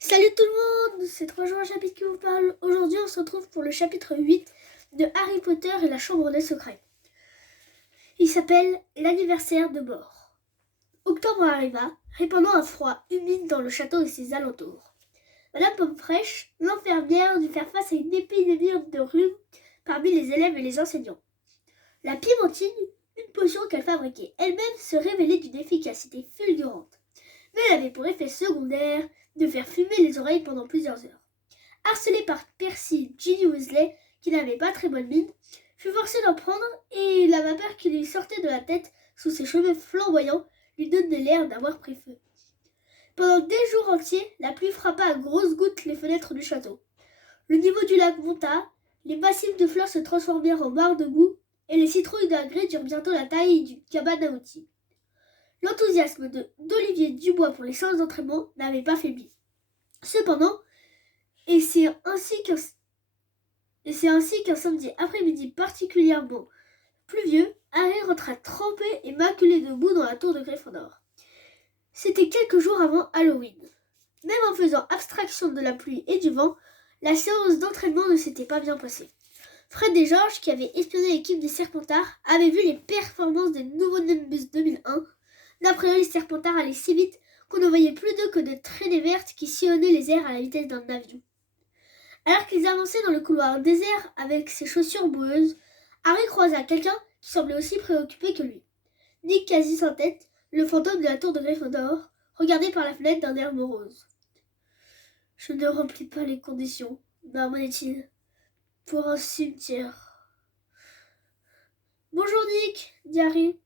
Salut tout le monde, c'est 3 jours un chapitre qui vous parle. Aujourd'hui on se retrouve pour le chapitre 8 de Harry Potter et la chambre des secrets. Il s'appelle l'anniversaire de Bord. Octobre arriva, répandant un froid humide dans le château et ses alentours. Madame Pomme-Fraîche, l'infirmière, dut faire face à une épidémie de rhume parmi les élèves et les enseignants. La pimentine, une potion qu'elle fabriquait elle-même, se révélait d'une efficacité fulgurante. Mais elle avait pour effet secondaire de faire fumer les oreilles pendant plusieurs heures. Harcelée par Percy, Ginny Weasley, qui n'avait pas très bonne mine, fut forcée d'en prendre et la vapeur qui lui sortait de la tête sous ses cheveux flamboyants lui donnait l'air d'avoir pris feu. Pendant des jours entiers, la pluie frappa à grosses gouttes les fenêtres du château. Le niveau du lac monta, les massifs de fleurs se transformèrent en mares de boue et les citrouilles d'Hagrid durent bientôt la taille d'une cabane à outils. L'enthousiasme d'Olivier Dubois pour les séances d'entraînement n'avait pas faibli. Cependant, et c'est ainsi qu'un samedi après-midi particulièrement pluvieux, Harry rentra trempé et maculé de boue dans la tour de Gryffondor. C'était quelques jours avant Halloween. Même en faisant abstraction de la pluie et du vent, la séance d'entraînement ne s'était pas bien passée. Fred et George, qui avaient espionné l'équipe des Serpentards, avaient vu les performances des nouveaux Nimbus 2001. D'après eux, les Serpentards allaient si vite qu'on ne voyait plus d'eux que de traînées vertes qui sillonnaient les airs à la vitesse d'un avion. Alors qu'ils avançaient dans le couloir désert avec ses chaussures boueuses, Harry croisa quelqu'un qui semblait aussi préoccupé que lui. Nick, quasi sans tête, le fantôme de la tour de Gryffondor, regardait par la fenêtre d'un air morose. « Je ne remplis pas les conditions, marmonnait-il, pour un cimetière. »« Bonjour Nick, dit Harry. »«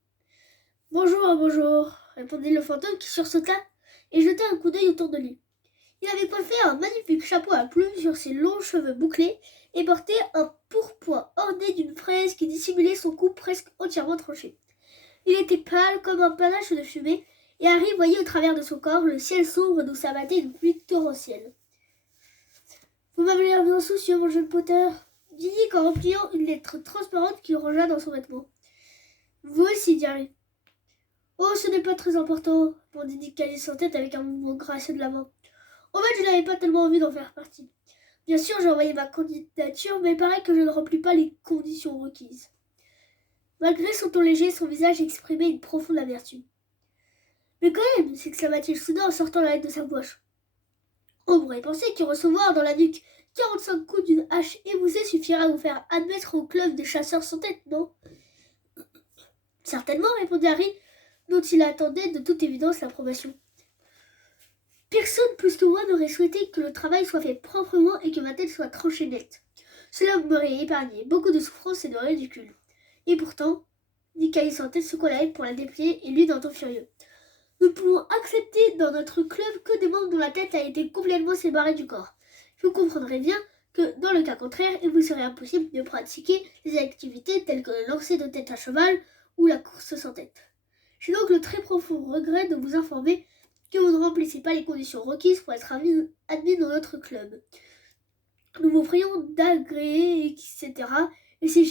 Bonjour, répondit le fantôme qui sursauta et jeta un coup d'œil autour de lui. Il avait coiffé un magnifique chapeau à plumes sur ses longs cheveux bouclés et portait un pourpoint orné d'une fraise qui dissimulait son cou presque entièrement tranché. Il était pâle comme un panache de fumée et Harry voyait au travers de son corps le ciel sombre d'où s'abattait une pluie torrentielle. « Vous m'avez l'air bien soucieux, mon jeune Potter, » dit Nick en repliant une lettre transparente qu'il rangea dans son vêtement. « Vous aussi, dit Harry. »« Oh, ce n'est pas très important, » répondit Nick quasi sans tête avec un mouvement gracieux de la main. En fait, je n'avais pas tellement envie d'en faire partie. Bien sûr, j'ai envoyé ma candidature, mais il paraît que je ne remplis pas les conditions requises. Malgré son ton léger, son visage exprimait une profonde amertume. Mais quand même, s'exclama-t-il soudain en sortant la lettre de sa poche. On pourrait penser que recevoir dans la nuque 45 coups d'une hache émoussée suffira à vous faire admettre au club des chasseurs sans tête, non? Certainement, répondit Harry, dont il attendait de toute évidence l'approbation. Personne plus que moi n'aurait souhaité que le travail soit fait proprement et que ma tête soit tranchée nette. Cela m'aurait épargné beaucoup de souffrance et de ridicule. Et pourtant, dit Caïs sans tête secoua la lettre pour la déplier et lui d'un ton furieux. Nous ne pouvons accepter dans notre club que des membres dont la tête a été complètement séparée du corps. Vous comprendrez bien que dans le cas contraire, il vous serait impossible de pratiquer des activités telles que le lancer de tête à cheval ou la course sans tête. J'ai donc le très profond regret de vous informer que vous ne remplissez pas les conditions requises pour être admis dans notre club. Nous vous prions d'agréer, etc. Et c'est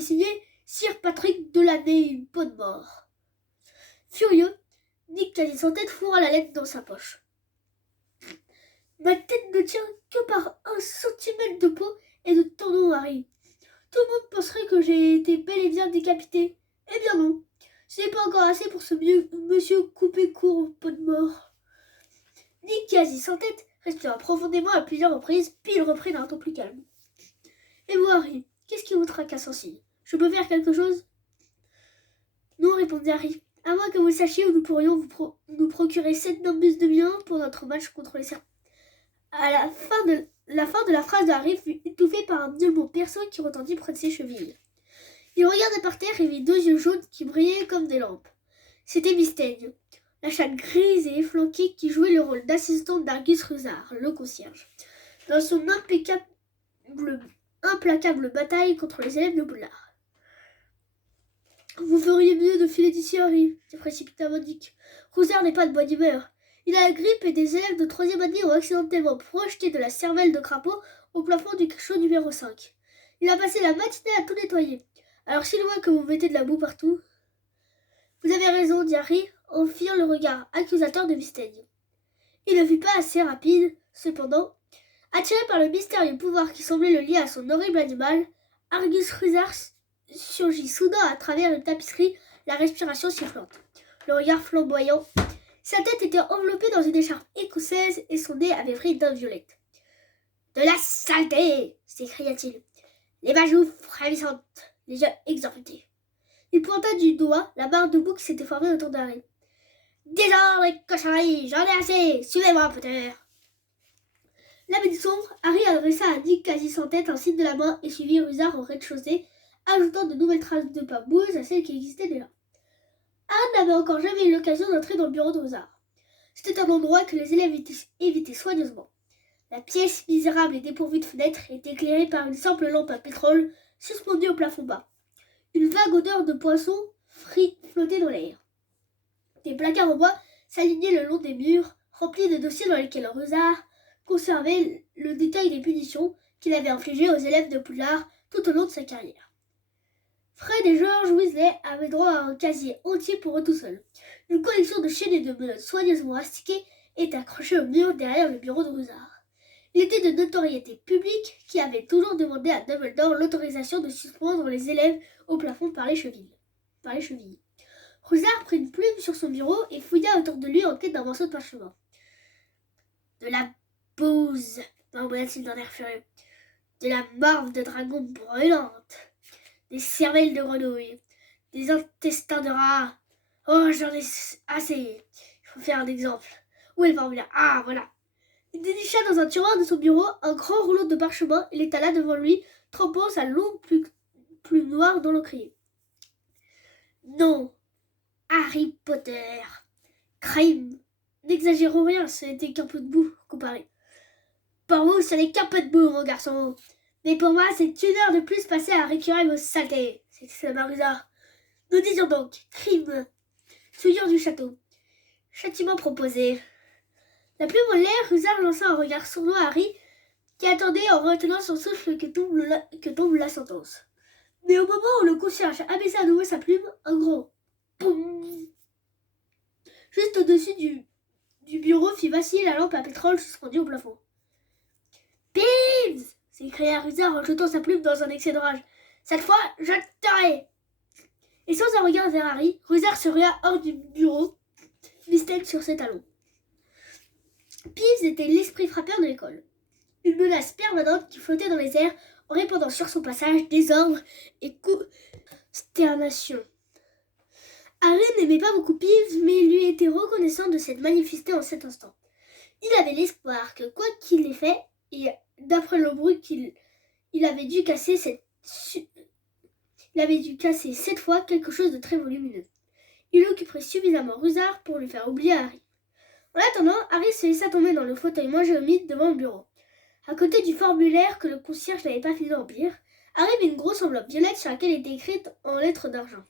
signé Sir Patrick Delaney Podmore. Furieux, Nick quasi sans tête fourra la lettre dans sa poche. Ma tête ne tient que par 1 centimètre de peau et de tendon, Harry. Tout le monde penserait que j'ai été bel et bien décapité. Eh bien non. Ce n'est pas encore assez pour ce monsieur coupé court Podmore. Nick, quasi sans tête, respira profondément à plusieurs reprises, puis il reprit d'un ton plus calme. Et vous, Harry, qu'est-ce qui vous tracasse ainsi? Je peux faire quelque chose? Non, répondit Harry. À moins que vous le sachiez, nous pourrions nous procurer 7 Nimbus 2001 pour notre match contre les serpents. À la fin de la phrase de Harry fut étouffée par un miaulement perçant qui retentit près de ses chevilles. Il regarda par terre et vit 2 yeux jaunes qui brillaient comme des lampes. C'était Mystaigne, la chatte grise et efflanquée qui jouait le rôle d'assistante d'Argus Rusard, le concierge, dans son implacable bataille contre les élèves de Poudlard. « Vous feriez mieux de filer d'ici, Harry, » dit précipitamment Nick. « Rusard n'est pas de bonne humeur. Il a la grippe et des élèves de 3e année ont accidentellement projeté de la cervelle de crapaud au plafond du cachot numéro 5. Il a passé la matinée à tout nettoyer. Alors s'il voit que vous mettez de la boue partout... » « Vous avez raison, dit Harry, en fiant le regard accusateur de Mystaigne. Il ne fut pas assez rapide, cependant. Attiré par le mystérieux pouvoir qui semblait le lier à son horrible animal, Argus Rusar surgit soudain à travers une tapisserie, la respiration sifflante, le regard flamboyant. Sa tête était enveloppée dans une écharpe écossaise et son nez avait pris une teinte violette. « De la saleté !» s'écria-t-il, les bajoux frémissantes, les yeux exorbités. Il pointa du doigt la barre de boue qui s'était formée autour d'Harry. « Désordre et cochonnerie, j'en ai assez, suivez-moi, Potter !» La mine sombre, Harry adressa à Nick quasi sans tête un signe de la main et suivit Rusar au rez-de-chaussée, ajoutant de nouvelles traces de pas boueuses à celles qui existaient déjà. Harry n'avait encore jamais eu l'occasion d'entrer dans le bureau de Rusar. C'était un endroit que les élèves évitaient soigneusement. La pièce, misérable et dépourvue de fenêtres, était éclairée par une simple lampe à pétrole suspendue au plafond bas. Une vague odeur de poisson frit flottait dans l'air. Des placards en bois s'alignaient le long des murs, remplis de dossiers dans lesquels Rusar conservait le détail des punitions qu'il avait infligées aux élèves de Poudlard tout au long de sa carrière. Fred et George Weasley avaient droit à un casier entier pour eux tout seuls. Une collection de chaînes et de menottes soigneusement astiquées était accrochée au mur derrière le bureau de Rusar. Il était de notoriété publique qui avait toujours demandé à Dumbledore l'autorisation de suspendre les élèves au plafond par les chevilles. Rusar prit une plume sur son bureau et fouilla autour de lui en quête d'un morceau de parchemin. « De la bouse !» murmura-t-il d'un air furieux. « De la morve de dragon brûlante, des cervelles de grenouille, des intestins de rat. Oh, j'en ai assez. Il faut faire un exemple. Où est le formulaire? Ah, voilà. » Il dénicha dans un tiroir de son bureau un grand rouleau de parchemin et l'étala devant lui, trempant sa longue plume noire dans l'encrier. « Non, Harry Potter. Crime. N'exagérons rien, ce n'était qu'un peu de boue comparé. Pour vous, ce n'est qu'un peu de boue, mon garçon. Mais pour moi, c'est une heure de plus passée à récurer vos saletés, s'exclama Rusar. Nous disions donc, crime. Souillure du château. Châtiment proposé. La plume en l'air, Rusar lança un regard sournois à Harry, qui attendait en retenant son souffle que tombe la sentence. Mais au moment où le concierge abaissa à nouveau sa plume, un grand poum juste au-dessus du bureau fit vaciller la lampe à pétrole suspendue au plafond. « Peeves !» s'écria Rusar en jetant sa plume dans un excès de rage. « Cette fois, je t'aurai !» Et sans un regard vers Harry, Rusar se rua hors du bureau, Mistake sur ses talons. Peeves était l'esprit frappeur de l'école. Une menace permanente qui flottait dans les airs en répandant sur son passage désordre et consternation. Harry n'aimait pas beaucoup Peeves, mais il lui était reconnaissant de s'être manifesté en cet instant. Il avait l'espoir que, quoi qu'il ait fait, et d'après le bruit il avait dû casser cette fois quelque chose de très volumineux. Il occuperait suffisamment Rusar pour lui faire oublier Harry. En attendant, Harry se laissa tomber dans le fauteuil manger humide devant le bureau. À côté du formulaire que le concierge n'avait pas fini de remplir, Harry vit une grosse enveloppe violette sur laquelle était écrite en lettres d'argent.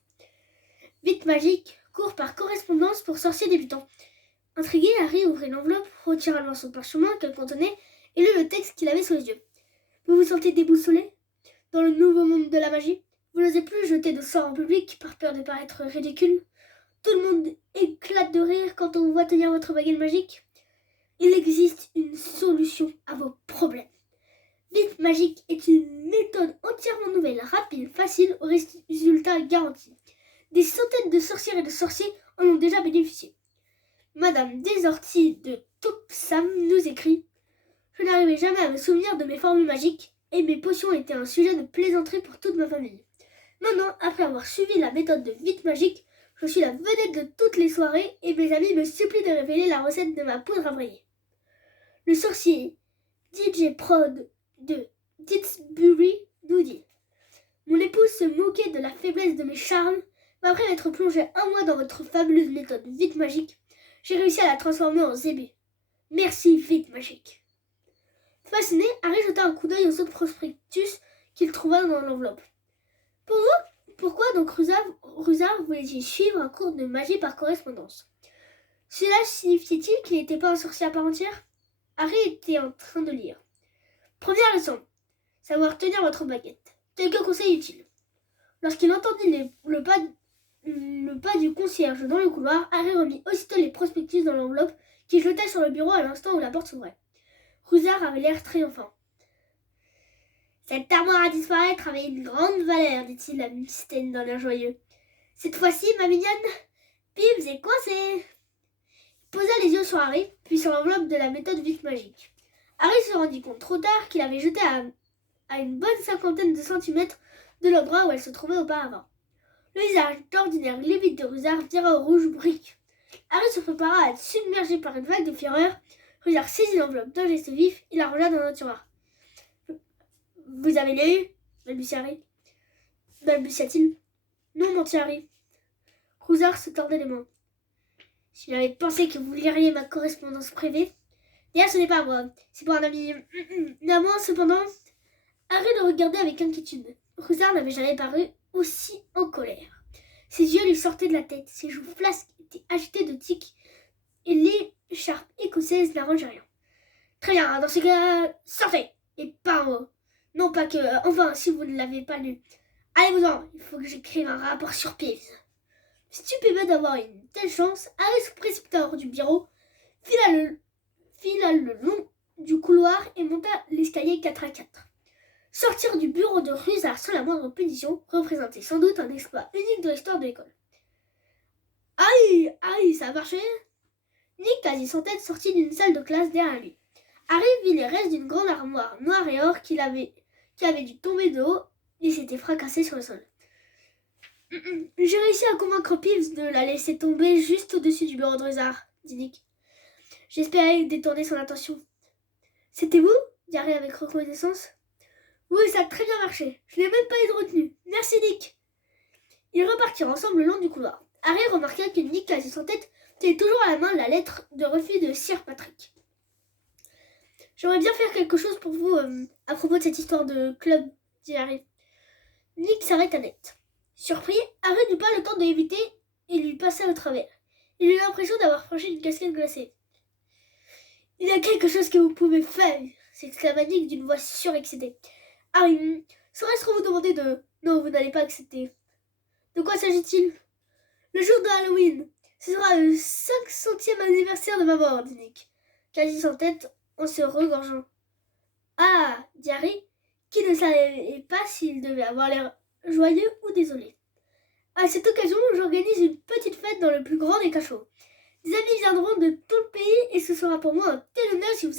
Vite magique, cours par correspondance pour sorciers débutants. Intrigué, Harry ouvrit l'enveloppe, retira le morceau de parchemin qu'elle contenait et lut le texte qu'il avait sous les yeux. Vous vous sentez déboussolé dans le nouveau monde de la magie? Vous n'osez plus jeter de sorts en public par peur de paraître ridicule? Tout le monde éclate de rire quand on vous voit tenir votre baguette magique. Il existe une solution à vos problèmes. Vite magique est une méthode entièrement nouvelle, rapide, facile, aux résultats garantis. Des centaines de sorcières et de sorciers en ont déjà bénéficié. Madame Desorties de Topsam nous écrit « Je n'arrivais jamais à me souvenir de mes formules magiques et mes potions étaient un sujet de plaisanterie pour toute ma famille. Maintenant, après avoir suivi la méthode de Vite magique, je suis la vedette de toutes les soirées et mes amis me supplient de révéler la recette de ma poudre à brayer. Le sorcier DJ Prod de Didsbury nous dit « Mon épouse se moquait de la faiblesse de mes charmes, mais après m'être plongé un mois dans votre fabuleuse méthode Vite magique, j'ai réussi à la transformer en zébé. Merci Vite magique. » Fasciné, Harry jeta un coup d'œil aux autres prospectus qu'il trouva dans l'enveloppe. Pourquoi donc Rusar voulait-il suivre un cours de magie par correspondance? Cela signifiait-il qu'il n'était pas un sorcier à part entière? Harry était en train de lire. Première leçon. Savoir tenir votre baguette. Quelques conseils utiles. Lorsqu'il entendit le pas du concierge dans le couloir, Harry remit aussitôt les prospectus dans l'enveloppe qui jeta sur le bureau à l'instant où la porte s'ouvrait. Rusard avait l'air triomphant. « Cette armoire à disparaître avait une grande valeur, dit-il à Mystène d'un air joyeux. Cette fois-ci, ma mignonne, Pibbs est coincé. » Il posa les yeux sur Harry, puis sur l'enveloppe de la méthode Vic magique. Harry se rendit compte trop tard qu'il avait jeté à une bonne 50aine de centimètres de l'endroit où elle se trouvait auparavant. Le visage d'ordinaire livide de Rusard vira au rouge brique. Harry se prépara à être submergé par une vague de fureur. Rusard saisit l'enveloppe d'un geste vif et la rangea dans un tiroir. « Vous avez lu ?» balbutia-t-il. « Non, mentit Harry. » Rusard se tordait les mains. « Si j'avais pensé que vous liriez ma correspondance privée. D'ailleurs, ce n'est pas moi, c'est pour un ami. Néanmoins, cependant, Harry le regardait avec inquiétude. Rusard n'avait jamais paru aussi en colère. Ses yeux lui sortaient de la tête, ses joues flasques étaient agitées de tics, et l'écharpe écossaise n'arrangeait rien. Très bien, dans ce cas, sortez, et pas un mot. Non pas que, enfin, si vous ne l'avez pas lu. Allez-vous-en, il faut que j'écrive un rapport sur Pibbs. Stupéfait d'avoir une telle chance, Harry se précipita hors du bureau, fila le long du couloir et monta l'escalier 4 à 4. Sortir du bureau de Rusard sans la moindre punition représentait sans doute un exploit unique de l'histoire de l'école. Aïe, ça a marché. Nick, quasi sans tête, sortit d'une salle de classe derrière lui. Harry vit les restes d'une grande armoire noire et or qui avait dû tomber de haut et s'était fracassée sur le sol. J'ai réussi à convaincre Pibbs de la laisser tomber juste au-dessus du bureau de Rusard, dit Nick. J'espérais détourner son attention. C'était vous dit Harry avec reconnaissance. Oui, ça a très bien marché. Je n'ai même pas eu de retenue. Merci, Nick. Ils repartirent ensemble le long du couloir. Harry remarqua que Nick, quasi sans tête, tenait toujours à la main la lettre de refus de Sir Patrick. J'aimerais bien faire quelque chose pour vous à propos de cette histoire de club, dit Harry. Nick s'arrêta net. Surpris, Harry n'eut pas le temps d'éviter et lui passa au travers. Il eut l'impression d'avoir franchi une cascade glacée. Il y a quelque chose que vous pouvez faire, s'exclama Nick d'une voix surexcitée. Harry, serait-ce que vous demander de... Non, vous n'allez pas accepter. De quoi s'agit-il? Le jour de Halloween. Ce sera le 500e anniversaire de ma mort, dit Nick, quasi sans tête, en se regorgeant. Ah, dit Harry, qui ne savait pas s'il devait avoir l'air joyeux ou désolé. À cette occasion, j'organise une petite fête dans le plus grand des cachots. Des amis viendront de tout le pays et ce sera pour moi un tel honneur si vous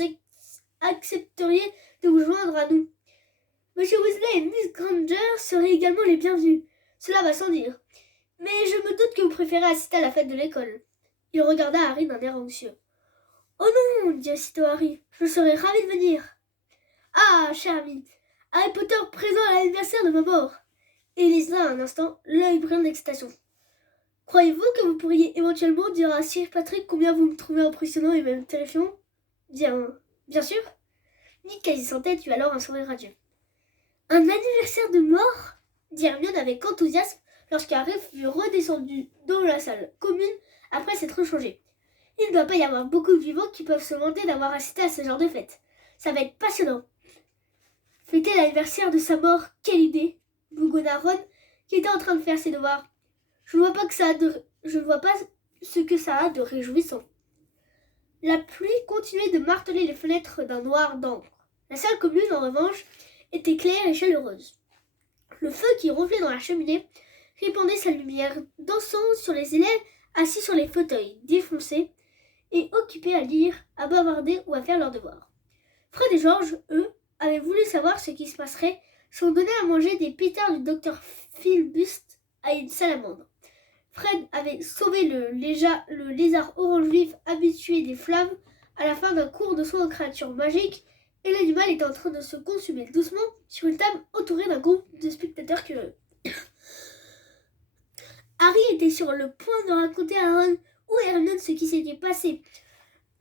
accepteriez de vous joindre à nous. Monsieur Weasley et Miss Granger seraient également les bienvenus. Cela va sans dire. Mais je me doute que vous préférez assister à la fête de l'école. Il regarda Harry d'un air anxieux. Oh non, dit aussitôt Harry, je serais ravi de venir. Ah, cher ami, Harry Potter présent à l'anniversaire de ma mort. Et il hésita un instant, l'œil brillant d'excitation. Croyez-vous que vous pourriez éventuellement dire à Sir Patrick combien vous me trouvez impressionnant et même terrifiant? Bien sûr. Nick, quasi sans tête, eut alors un sourire radieux. Un anniversaire de mort? Dit Hermione avec enthousiasme lorsqu'Harry fut redescendu dans la salle commune après s'être changé. Il ne doit pas y avoir beaucoup de vivants qui peuvent se vanter d'avoir assisté à ce genre de fête. Ça va être passionnant. Fêter l'anniversaire de sa mort, quelle idée! Bougonna Ron, qui était en train de faire ses devoirs. Je ne vois pas ce que ça a de réjouissant. La pluie continuait de marteler les fenêtres d'un noir d'encre. La salle commune, en revanche, était claire et chaleureuse. Le feu qui ronflait dans la cheminée répandait sa lumière dansant sur les élèves assis sur les fauteuils défoncés et occupés à lire, à bavarder ou à faire leurs devoirs. Fred et George, eux, avaient voulu savoir ce qui se passerait si on donnait à manger des pétards du docteur Filbust à une salamandre. Fred avait sauvé le lézard orange vif habitué des flammes à la fin d'un cours de soins aux créatures magiques et l'animal était en train de se consumer doucement sur une table entourée d'un groupe de spectateurs curieux. Harry était sur le point de raconter à Ron ou Hermione ce qui s'était passé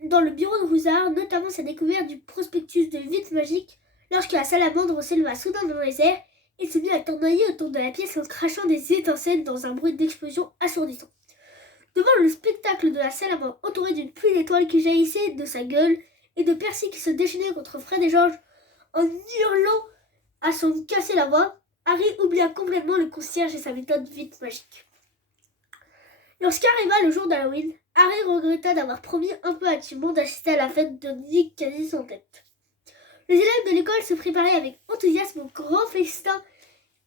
dans le bureau de Rusard, notamment sa découverte du prospectus de Vic magique, lorsque la salamandre s'éleva soudain dans les airs et se mit à tournoyer autour de la pièce en crachant des étincelles dans un bruit d'explosion assourdissant. Devant le spectacle de la salamandre entourée d'une pluie d'étoiles qui jaillissait de sa gueule et de Percy qui se déchaînait contre Fred et George en hurlant à s'en casser la voix, Harry oublia complètement le concierge et sa méthode Vic magique. Lorsqu'arriva le jour d'Halloween, Harry regretta d'avoir promis un peu hâtivement d'assister à la fête de Nick quasi sans tête. Les élèves de l'école se préparaient avec enthousiasme au grand festin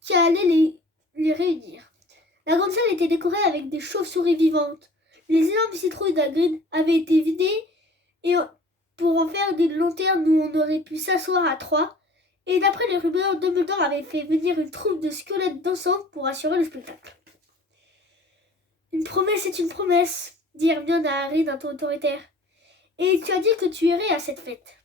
qui allait les réunir. La grande salle était décorée avec des chauves-souris vivantes. Les énormes citrouilles d'Hagrid avaient été vidées et pour en faire des lanternes où on aurait pu s'asseoir à trois. Et d'après les rumeurs, Dumbledore avait fait venir une troupe de squelettes dansants pour assurer le spectacle. Une promesse est une promesse, dit Hermione à Harry d'un ton autoritaire. Et tu as dit que tu irais à cette fête.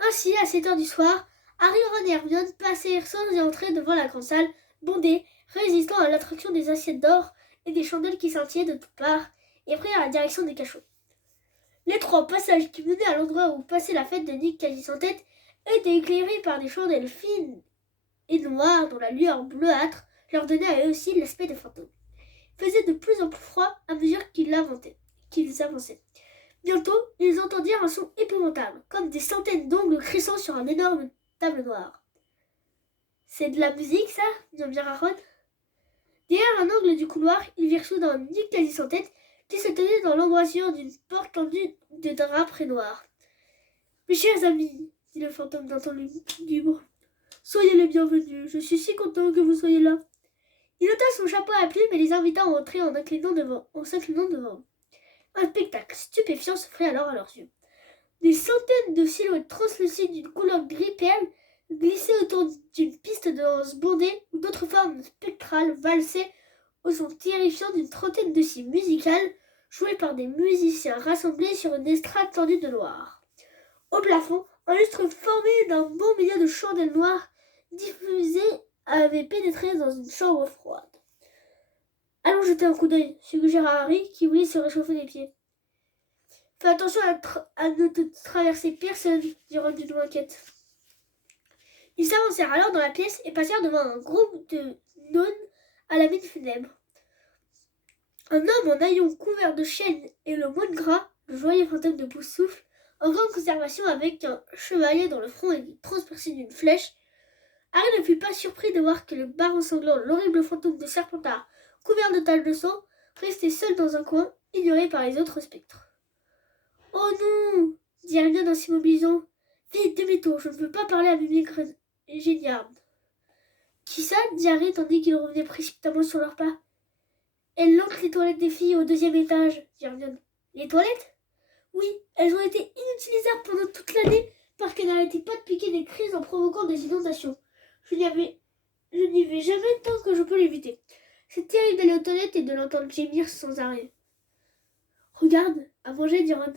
Ainsi, à 7 heures du soir, Harry, Ron et Hermione passèrent sans y entrer devant la grande salle, bondée, résistant à l'attraction des assiettes d'or et des chandelles qui scintillaient de toutes parts, et prirent la direction des cachots. Les trois passages qui menaient à l'endroit où passait la fête de Nick quasi sans tête étaient éclairés par des chandelles fines et noires dont la lueur bleuâtre leur donnait à eux aussi l'aspect de fantômes. Il faisait de plus en plus froid à mesure qu'ils avançaient. Bientôt, ils entendirent un son épouvantable, comme des centaines d'ongles crissant sur un énorme table noire. « C'est de la musique, ça » murmura Ron. Derrière un angle du couloir, ils virent soudain Nick quasi sans tête qui se tenait dans l'embrasure d'une porte tendue de draperie noire. « Mes chers amis, dit le fantôme d'un ton lugubre, soyez les bienvenus, je suis si content que vous soyez là. Il ôta son chapeau à plumes et les invita à entrer en s'inclinant devant eux. Un spectacle stupéfiant s'offrait alors à leurs yeux. Des centaines de silhouettes translucides d'une couleur gris perle glissaient autour d'une piste de danse bondée où d'autres formes spectrales valsaient au son terrifiant d'une trentaine de scies musicales jouées par des musiciens rassemblés sur une estrade tendue de noir. Au plafond, un lustre formé d'un beau milieu de chandelles noires diffusées avait pénétré dans une chambre froide. « Allons jeter un coup d'œil, » suggéra Harry, qui voulait se réchauffer les pieds. « Fais attention à ne te traverser personne, » dit Ron d'une voix inquiète. Ils s'avancèrent alors dans la pièce et passèrent devant un groupe de nonnes à la mine funèbre. Un homme en haillons couvert de chaînes et le moine gras, le joyeux fantôme de Poussoufle, en grande conservation avec un chevalier dont le front était transpercé d'une flèche. Harry ne fut pas surpris de voir que le baron sanglant, l'horrible fantôme de Serpentard, couvert de taches de sang, restait seul dans un coin, ignoré par les autres spectres. « Oh non » dit Hermione en s'immobilisant. « Vite, demi-tour, je ne veux pas parler à Mimi Géniard. »« Qui ça » dit Harry tandis qu'ils revenaient précipitamment sur leurs pas. « Elle lance les toilettes des filles au 2e étage, » dit Hermione. « Les toilettes ?»« Oui, elles ont été inutilisables pendant toute l'année parce qu'elles n'arrêtaient pas de piquer des crises en provoquant des inondations. Je n'y vais jamais tant que je peux l'éviter. C'est terrible d'aller aux toilettes et de l'entendre gémir sans arrêt. »« Regarde, à manger, dit Ron. »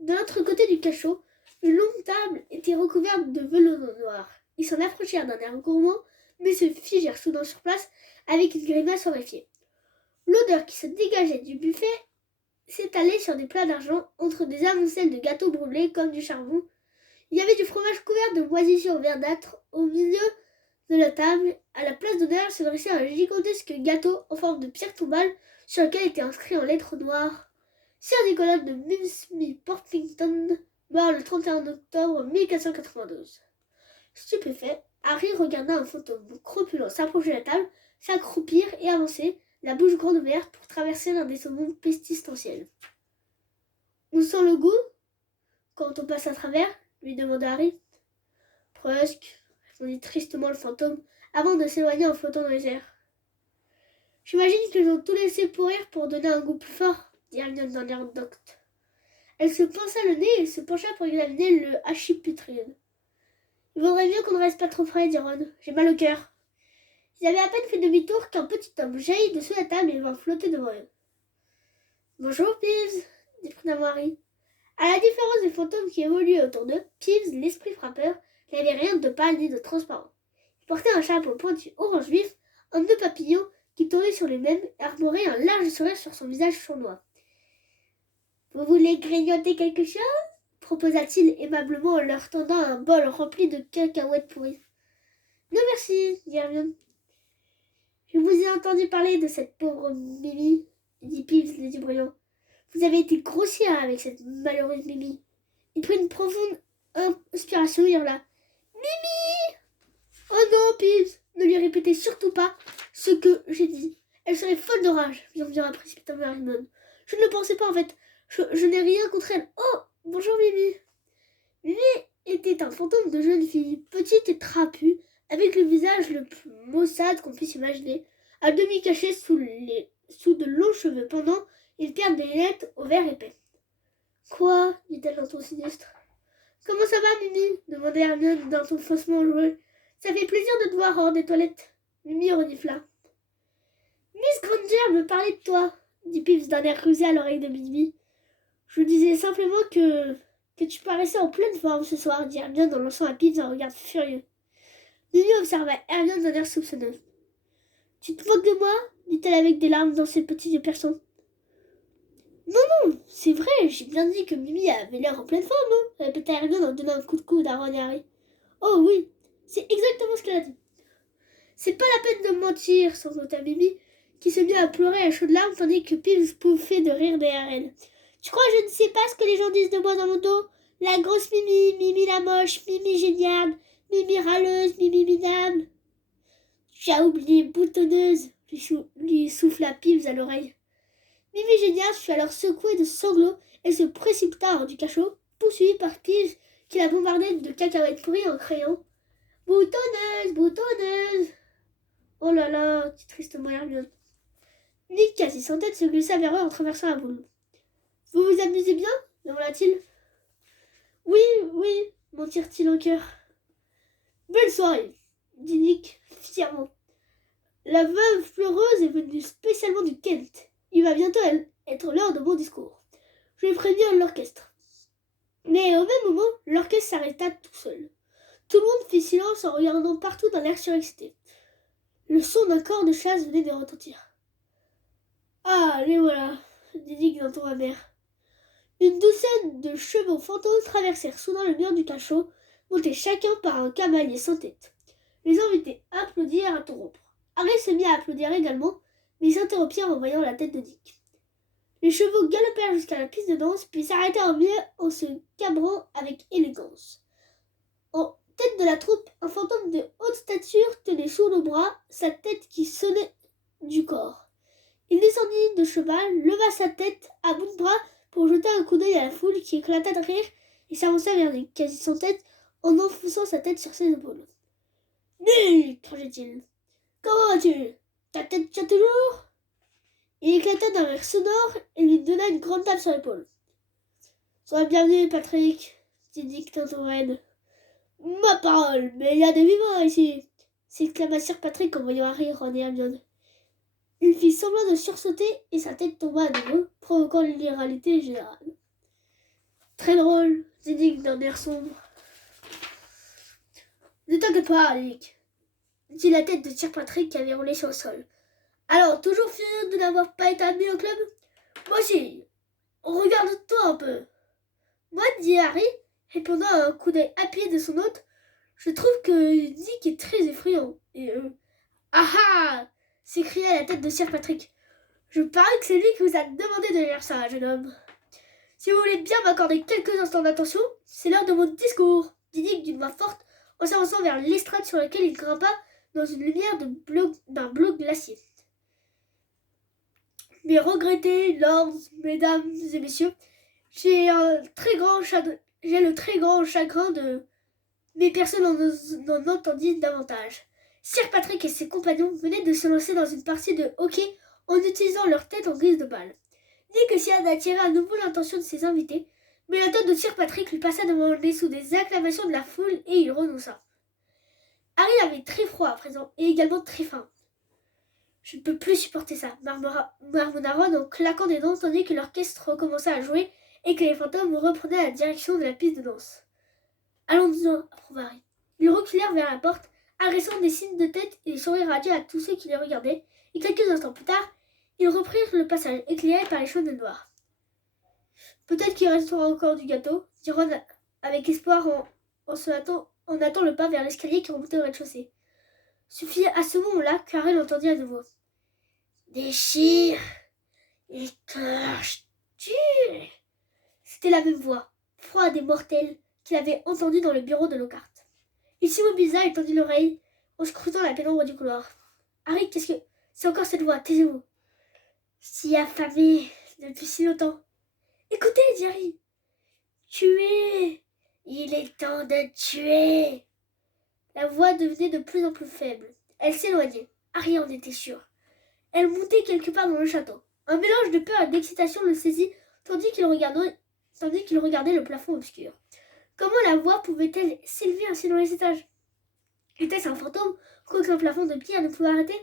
De l'autre côté du cachot, une longue table était recouverte de velours noir. Ils s'en approchèrent d'un air gourmand, mais se figèrent soudain sur place avec une grimace horrifiée. L'odeur qui se dégageait du buffet s'étalait sur des plats d'argent entre des amoncelles de gâteaux brûlés comme du charbon. Il y avait du fromage couvert de moisissures verdâtres au milieu de la table. À la place d'honneur se dressait un gigantesque gâteau en forme de pierre tombale sur lequel était inscrit en lettres noires « Sir Nicolas de Mims-Portlington, mort le 31 octobre 1492. » Stupéfait, Harry regarda un fantôme corpulent s'approcher de la table, s'accroupir et avancer, la bouche grande ouverte pour traverser l'un des saumons pestilentiels. « On sent le goût quand on passe à travers ?» lui demanda Harry. « Presque, » répondit tristement le fantôme, avant de s'éloigner en flottant dans les airs. « J'imagine qu'ils ont tout laissé pourrir pour donner un goût plus fort, » dit Hermione d'un air docte. Elle se pinça le nez et se pencha pour examiner le hachis putride. « Il vaudrait mieux qu'on ne reste pas trop près, dit Ron. J'ai mal au cœur. » Ils avaient à peine fait demi-tour qu'un petit homme jaillit dessous la table et vint flotter devant eux. « Bonjour, Peeves, » dit prudemment Harry. À la différence des fantômes qui évoluaient autour d'eux, Peeves, l'esprit frappeur, n'avait rien de pâle ni de transparent. Il portait un chapeau pointu orange vif, un nœud papillon qui tournait sur lui-même et arborait un large sourire sur son visage sournois. « Vous voulez grignoter quelque chose ?» proposa-t-il aimablement en leur tendant un bol rempli de cacahuètes pourries. « Non merci, dit Hermione. Je vous ai entendu parler de cette pauvre Mimi, dit Peeves les yeux brillants. Vous avez été grossière avec cette malheureuse Mimi. Il prit une profonde inspiration et hurla. Mimi ! Oh non, Peeves, ne lui répétez surtout pas ce que j'ai dit. Elle serait folle de rage, murmura précipitamment Hermione. Je ne le pensais pas en fait. Je n'ai rien contre elle. Oh, bonjour Mimi. Mimi était un fantôme de jeune fille, petite et trapue, avec le visage le plus maussade qu'on puisse imaginer, à demi caché sous de longs cheveux pendant une paire de lunettes au verre épais. Quoi dit-elle d'un ton sinistre. Comment ça va, Mimi demandait Hermione d'un ton faussement enjoué. Ça fait plaisir de te voir hors des toilettes. Mimi renifla. Miss Granger me parlait de toi, dit Pips d'un air rusé à l'oreille de Mimi. Je disais simplement que tu paraissais en pleine forme ce soir, dit Hermione en lançant à Pips un regard furieux. Mimi observa Hermione d'un air soupçonneux. Tu te moques de moi dit-elle avec des larmes dans ses petits yeux perçants. Non, c'est vrai, j'ai bien dit que Mimi avait l'air en pleine forme, non répéta Hermione en donnant un coup de coude à Ron et Harry. Oh oui, c'est exactement ce qu'elle a dit. C'est pas la peine de mentir, sangloта Mimi, qui se mit à pleurer à chaudes larmes tandis que Pips pouffait de rire derrière elle. Tu crois que je ne sais pas ce que les gens disent de moi dans mon dos? La grosse Mimi, Mimi la moche, Mimi géniale, Mimi râleuse, Mimi minable. Tu as oublié boutonneuse, lui souffla Pips à l'oreille. Mimi géniale fut alors secouée de sanglots et se précipita hors du cachot, poursuivie par Pips qui la bombardait de cacahuètes pourries en criant « Boutonneuse, boutonneuse !» Oh là là, dit tristement Hermione. Nick, quasi sans tête, se glissa vers eux en traversant la boule. Vous vous amusez bien demanda-t-il. Oui, mentirent-ils en chœur. Belle soirée, dit Nick fièrement. La veuve pleureuse est venue spécialement du Kent. Il va bientôt être l'heure de mon discours. Je vais prévenir l'orchestre. Mais au même moment, l'orchestre s'arrêta tout seul. Tout le monde fit silence en regardant partout d'un air surexcité. Le son d'un corps de chasse venait de retentir. Ah, les voilà, dit Nick d'un ton amer. Une douzaine de chevaux fantômes traversèrent soudain le mur du cachot, montés chacun par un cavalier sans tête. Les invités applaudirent à tout rompre. Harry se mit à applaudir également, mais ils s'interrompirent en voyant la tête de Nick. Les chevaux galopèrent jusqu'à la piste de danse, puis s'arrêtèrent au milieu en se cabrant avec élégance. En tête de la troupe, un fantôme de haute stature tenait sous le bras sa tête qui sonnait du corps. Il descendit de cheval, leva sa tête à bout de bras pour jeter un coup d'œil à la foule qui éclata de rire et s'avança vers les quasi sans tête en enfonçant sa tête sur ses épaules. « Nick !» criait-il. « Comment vas-tu? Ta tête tient toujours ?» Il éclata d'un rire sonore et lui donna une grande tape sur l'épaule. « Sois bienvenu, Patrick !» dit Nick d'un ton raide. « Ma parole, mais il y a des vivants ici !» s'exclama Sir Patrick en voyant Harry, Ron et Hermione. Il fit semblant de sursauter et sa tête tomba à nouveau, provoquant l'hilarité générale. « Très drôle !» dit Nick d'un air sombre. « Ne t'inquiète pas, Nick !» dit la tête de Sir Patrick qui avait roulé sur le sol. « Alors, toujours fier de n'avoir pas été admis au club? Moi aussi. Regarde-toi un peu. » Moi, dit Harry, répondant à un coup d'œil appuyé de son hôte, je trouve que Nick est très effrayant. Et Ah ah s'écria la tête de Sir Patrick. Je parie que c'est lui qui vous a demandé de lire ça, jeune homme. Si vous voulez bien m'accorder quelques instants d'attention, c'est l'heure de mon discours, dit Nick d'une voix forte en s'avançant vers l'estrade sur laquelle il grimpa dans une lumière d'un bleu glacier. Mes regrettés, lords, mesdames et messieurs, j'ai le très grand chagrin de... Mais personne n'en entendit davantage. Sir Patrick et ses compagnons venaient de se lancer dans une partie de hockey en utilisant leur tête en guise de balle. Nick essaya d'attirer à nouveau l'attention de ses invités, mais la tête de Sir Patrick lui passa devant le nez sous des acclamations de la foule et il renonça. Harry avait très froid à présent et également très faim. Je ne peux plus supporter ça, marmonna Ron en claquant des dents tandis que l'orchestre recommença à jouer et que les fantômes reprenaient la direction de la piste de danse. Allons-y, approuva Harry. Ils reculèrent vers la porte, adressant des signes de tête et des sourires radieux à tous ceux qui les regardaient, et quelques instants plus tard, ils reprirent le passage éclairé par les cheveux noirs. Peut-être qu'il restera encore du gâteau, dit Ron avec espoir en hâtant le pas vers l'escalier qui remontait au rez-de-chaussée. Suffit à ce moment-là que Harry l'entendit à nouveau. Déchire, écorche, tue. C'était la même voix, froide et mortelle, qu'il avait entendue dans le bureau de Lockhart. Il s'immobilisa et tendit l'oreille en scrutant la pénombre du couloir. Harry, qu'est-ce que... C'est encore cette voix, taisez-vous. Si affamé depuis si longtemps. Écoutez, dit Harry. Tuez! Il est temps de tuer! La voix devenait de plus en plus faible. Elle s'éloignait. Harry en était sûr. Elle montait quelque part dans le château. Un mélange de peur et d'excitation le saisit tandis qu'il regardait le plafond obscur. Comment la voix pouvait-elle s'élever ainsi dans les étages? Était-ce un fantôme qu'aucun plafond de pierre ne pouvait arrêter?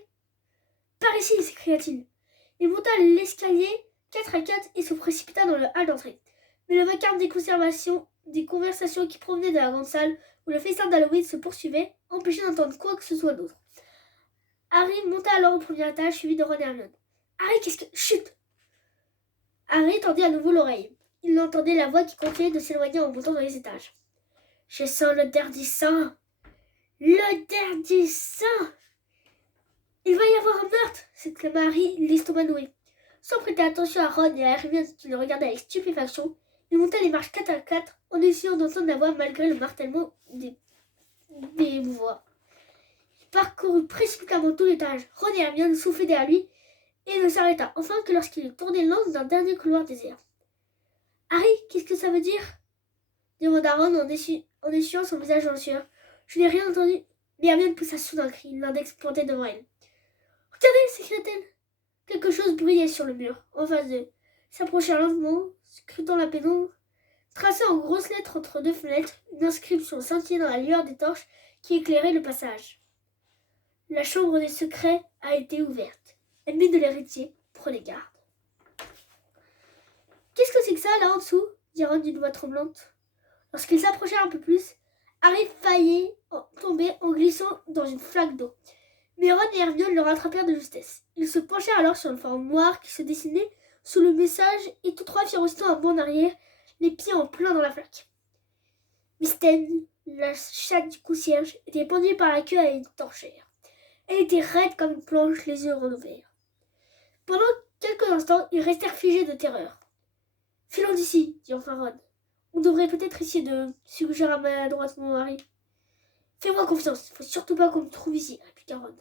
Par ici, s'écria-t-il. Il monta l'escalier 4 à 4 et se précipita dans le hall d'entrée. Mais le vacarme des conversations qui provenaient de la grande salle où le festin d'Halloween se poursuivait empêchait d'entendre quoi que ce soit d'autre. Harry monta alors au premier étage, suivi de Ron et Hermione. Harry, qu'est-ce que... Chut! Harry tendit à nouveau l'oreille. Il entendait la voix qui continuait de s'éloigner en montant dans les étages. Je sens l'odeur du sang! L'odeur du sang! Il va y avoir un meurtre! S'exclama Harry, l'estomac noué. Sans prêter attention à Ron et à Hermione qui le regardaient avec stupéfaction, il monta les marches 4 à 4 en essayant d'entendre la voix malgré le martèlement des voix. Il parcourut précipitamment tout l'étage. Ron et Hermione soufflaient derrière lui et ne s'arrêta enfin que lorsqu'il tournait l'angle d'un dernier couloir désert. Harry, qu'est-ce que ça veut dire? Demanda Ron en essuyant son visage en sueur. Je n'ai rien entendu. Mais Hermione poussa soudain un cri, l'index pointé devant elle. Regardez, s'écria-t-elle. Quelque chose brillait sur le mur, en face d'eux. S'approcha lentement, scrutant la pénombre. Tracée en grosses lettres entre deux fenêtres, une inscription scintillait dans la lueur des torches qui éclairaient le passage. La chambre des secrets a été ouverte. Ennemi de l'héritier, prenez garde. Qu'est-ce que c'est que ça, là en dessous? Dit Ron d'une voix tremblante. Lorsqu'ils s'approchèrent un peu plus, Harry faillit tomber en glissant dans une flaque d'eau. Mais Ron et Hermione le rattrapèrent de justesse. Ils se penchèrent alors sur une forme noire qui se dessinait sous le message et tous trois firent aussitôt un bond en arrière, les pieds en plein dans la flaque. Mystène, la chatte du concierge, était pendue par la queue à une torchère. Elle était raide comme une planche, les yeux grands ouverts. Pendant quelques instants, ils restèrent figés de terreur. « Filons d'ici, dit enfin Ron. On devrait peut-être essayer de suggérer maladroitement Harry. Fais-moi confiance, il ne faut surtout pas qu'on me trouve ici, répliqua Ron.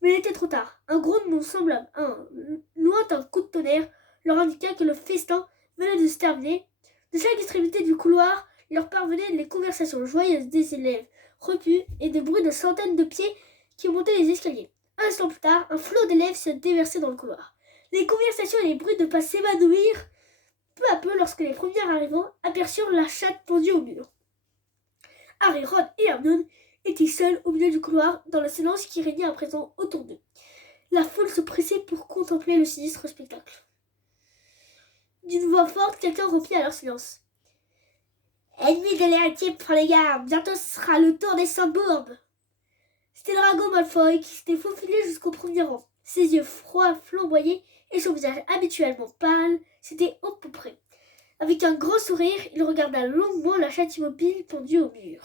Mais il était trop tard. Un grondement semblable à un lointain coup de tonnerre leur indiqua que le festin venait de se terminer. De chaque extrémité du couloir, leur parvenaient les conversations joyeuses des élèves repus et des bruits de centaines de pieds qui montaient les escaliers. Un instant plus tard, un flot d'élèves se déversait dans le couloir. Les conversations et les bruits de pas s'évanouirent peu à peu lorsque les premiers arrivants aperçurent la chatte pendue au mur. Harry, Ron et Hermione étaient seuls au milieu du couloir dans le silence qui régnait à présent autour d'eux. La foule se pressait pour contempler le sinistre spectacle. D'une voix forte, quelqu'un rompit à leur silence. « Ennemis de l'héritier, prenez garde, bientôt ce sera le tour des Saint-Bourbes !» C'était Drago Malfoy qui s'était faufilé jusqu'au premier rang. Ses yeux froids flamboyaient et son visage habituellement pâle s'était empourpré. Avec un grand sourire, il regarda longuement la chatte immobile pendue au mur.